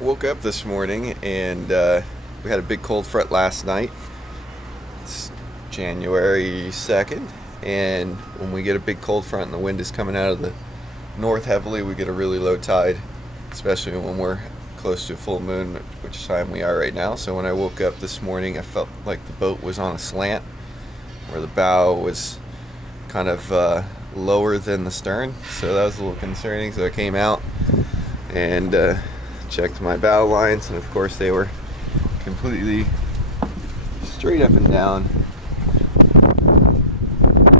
woke up this morning and we had a big cold front last night. It's January 2nd, and when we get a big cold front and the wind is coming out of the north heavily, we get a really low tide, especially when we're close to a full moon, which time we are right now. So when I woke up this morning, I felt like the boat was on a slant, where the bow was kind of lower than the stern, so that was a little concerning. So I came out and checked my bow lines, and of course they were completely straight up and down.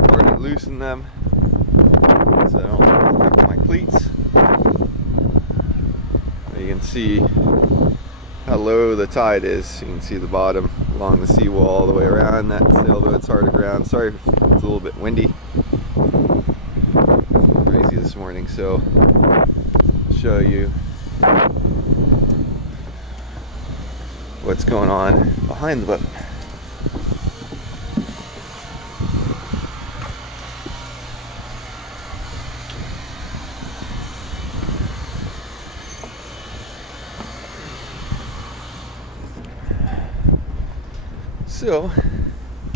Already loosened them, so I don't hook up my cleats. You can see how low the tide is. You can see the bottom along the seawall all the way around. That sailboat's hard aground. Sorry if it's a little bit windy. Crazy this morning, so I'll show you what's going on behind the boat. So,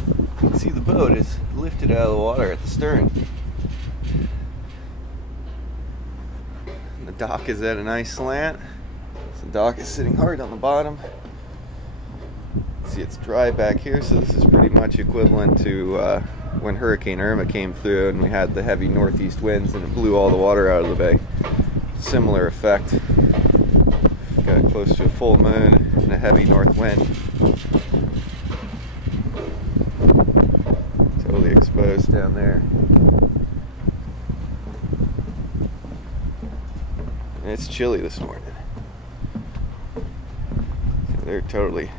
you can see the boat is lifted out of the water at the stern. And the dock is at a nice slant. So the dock is sitting hard on the bottom. See, it's dry back here, so this is pretty much equivalent to when Hurricane Irma came through and we had the heavy northeast winds and it blew all the water out of the bay. Similar effect. Got close to a full moon and a heavy north wind. Totally exposed down there. And it's chilly this morning. They're totally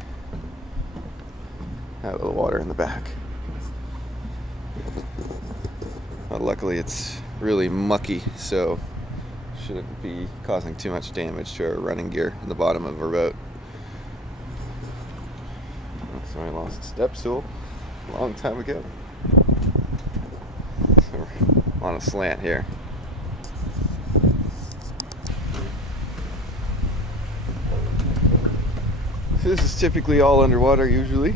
out of the water in the back. But luckily it's really mucky, so shouldn't be causing too much damage to our running gear in the bottom of our boat. So I lost a step stool a long time ago. So we're on a slant here. So this is typically all underwater usually.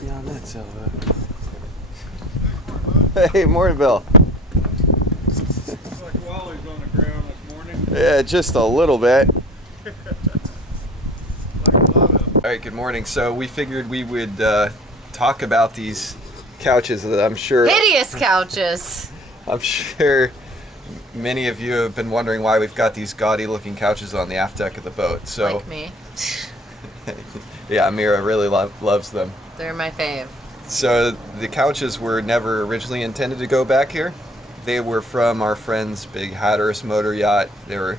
Beyond that sailboat. Hey, morning, Bill. Looks like Wally's on the ground this morning. Yeah, just a little bit. Like a lot of. All right, good morning. So we figured we would talk about these couches that I'm sure Hideous couches. I'm sure many of you have been wondering why we've got these gaudy-looking couches on the aft deck of the boat. So Like me. yeah, Mira really loves them. They're my fave. So the couches were never originally intended to go back here. They were from our friend's big Hatteras motor yacht. They were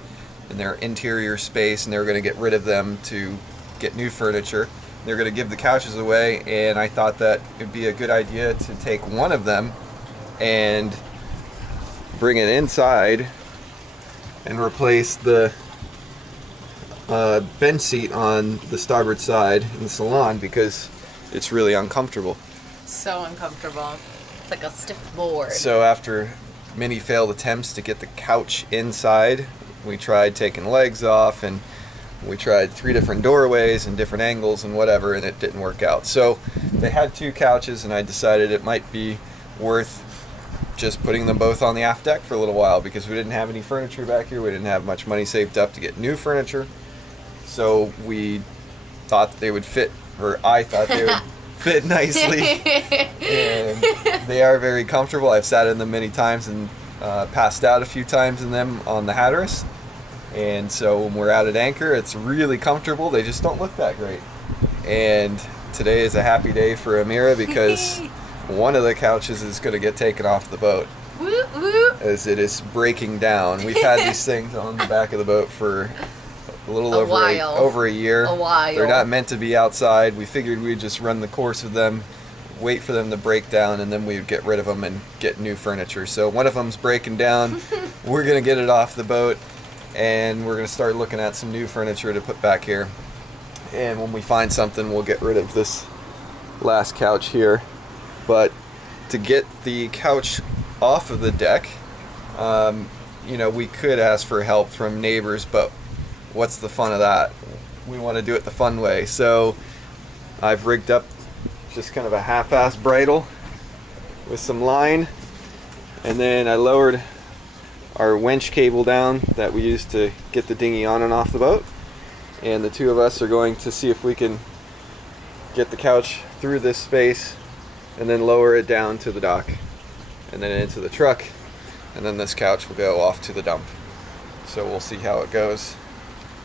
in their interior space, and they were going to get rid of them to get new furniture. They were going to give the couches away, and I thought that it'd be a good idea to take one of them and bring it inside and replace the bench seat on the starboard side in the salon, because it's really uncomfortable. So uncomfortable. It's like a stiff board. So after many failed attempts to get the couch inside, we tried taking legs off, and we tried 3 different doorways and different angles and whatever, and it didn't work out. So they had 2 couches, and I decided it might be worth just putting them both on the aft deck for a little while, because we didn't have any furniture back here. We didn't have much money saved up to get new furniture. So we thought that they would fit, or I thought they would fit nicely, and they are very comfortable. I've sat in them many times and passed out a few times in them on the Hatteras, and so when we're out at anchor, it's really comfortable. They just don't look that great. And today is a happy day for Amira, because one of the couches is going to get taken off the boat Woo, woo. as it is breaking down. We've had these things on the back of the boat for a little over a year. A while. They're not meant to be outside. We figured we'd just run the course of them, wait for them to break down, and then we would get rid of them and get new furniture. So one of them's breaking down. We're gonna get it off the boat, and we're going to start looking at some new furniture to put back here. And when we find something, we'll get rid of this last couch here. But to get the couch off of the deck, you know, we could ask for help from neighbors, but what's the fun of that? We want to do it the fun way. So I've rigged up just kind of a half-ass bridle with some line, and then I lowered our winch cable down that we used to get the dinghy on and off the boat, and the two of us are going to see if we can get the couch through this space and then lower it down to the dock and then into the truck, and then this couch will go off to the dump. So we'll see how it goes.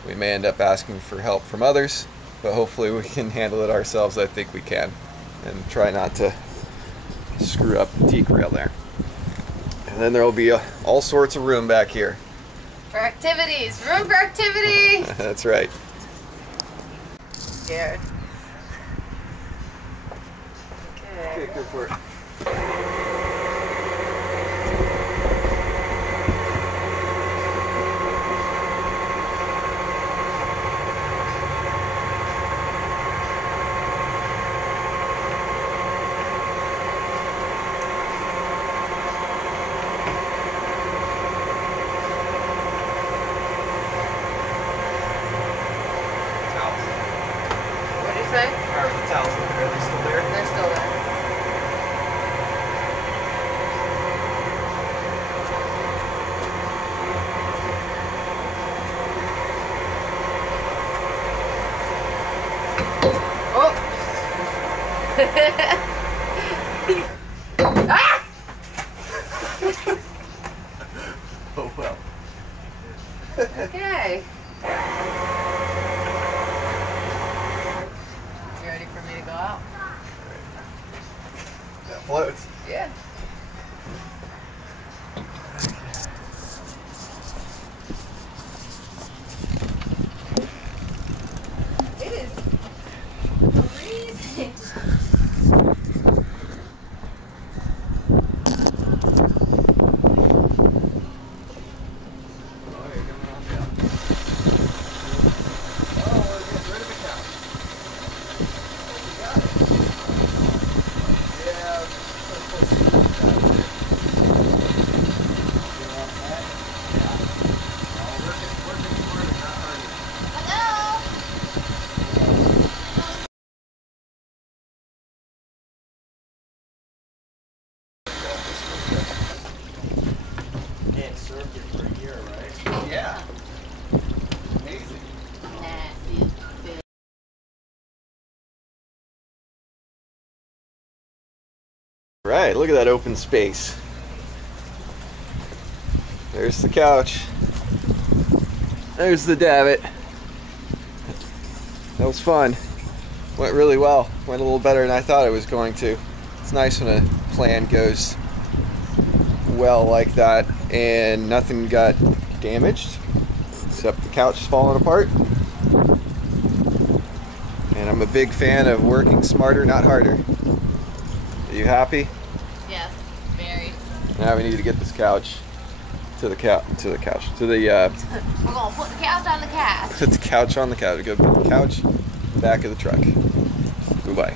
We may end up asking for help from others, but hopefully we can handle it ourselves. I think we can, and try not to screw up the teak rail there. And then there will be all sorts of room back here. For activities! Room for activities! That's right. Scared. Okay, go for it. What did you say? Are the towels are they still there? They're still there. Oh! Ah! Oh well. Okay. You ready for me to go out? That floats. Yeah. It is freezing. Can't serve you for a year, right? Yeah. Amazing. Right, look at that open space. There's the couch. There's the davit. That was fun. Went really well. Went a little better than I thought it was going to. It's nice when a plan goes well like that and nothing got damaged except the couch is falling apart. And I'm a big fan of working smarter, not harder. Are you happy? Yes, very. Now we need to get this couch to the We're gonna put the couch on the couch. put the couch on the couch. Go put the couch back of the truck. Goodbye.